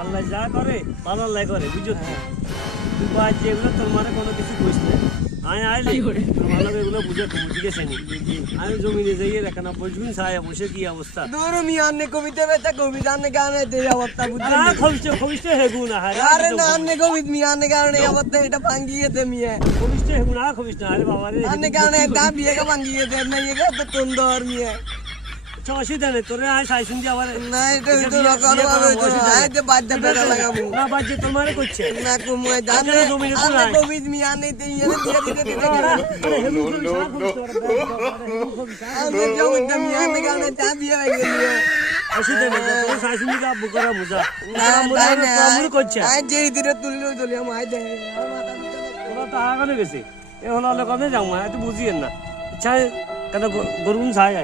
আল্লাহ যা করে ভালো আল্লাহ করে বুঝছো তুই বাদ যেগুলো তোর মানে কোনো কিছু কইস না আমি আইলে ভালো এগুলো বুঝে ঠিক আছে আমি জমিনে যাইয়ে দেখেন বুঝবেন ছায়া বসে কি অবস্থা দূর মিয়া আন্নে কবিতা বেতা কবিতা আন্নে গানে দেই অবস্থা বুঝছেন খবিষ্ট হেগুন আরে না আন্নে কবিত মিয়া আন্নে গানে অবস্থা এটা ভাঙ্গিয়ে দে মিয়া খবিষ্ট হেগুন খবিষ্ট আরে বাবা রে আন্নে গানে দা বিয়ে কা ভাঙ্গিয়ে দে না ইয়ে তো তুন্দর মিয়া অসুবিধা নেই তোরে আয় সাইসুন দিয়ে আবার না এটা তো রকম ভাবে তো আয় যে বাদ দে বেটা লাগামু না বাজে তোমারে করছে না কুমায় জানে আন্নে কবিত মিয়া আন্নে তে ইয়ে দিয়ে দিতে দিতে আন্নে যাও দে মিয়া আন্নে গানে দা বিয়ে হয়ে গেল অসুবিধা নেই তোর সাইসুন দিয়ে আব্বু করা মুজা না না প্রমুর করছে আয় যে দিরে তুললো তুলিয়া মাই দে ওরা তো আগানে গেছে এ হলো কমে যাও মা তুই বুঝিয়েন না ইচ্ছা কেন গরুন ছায়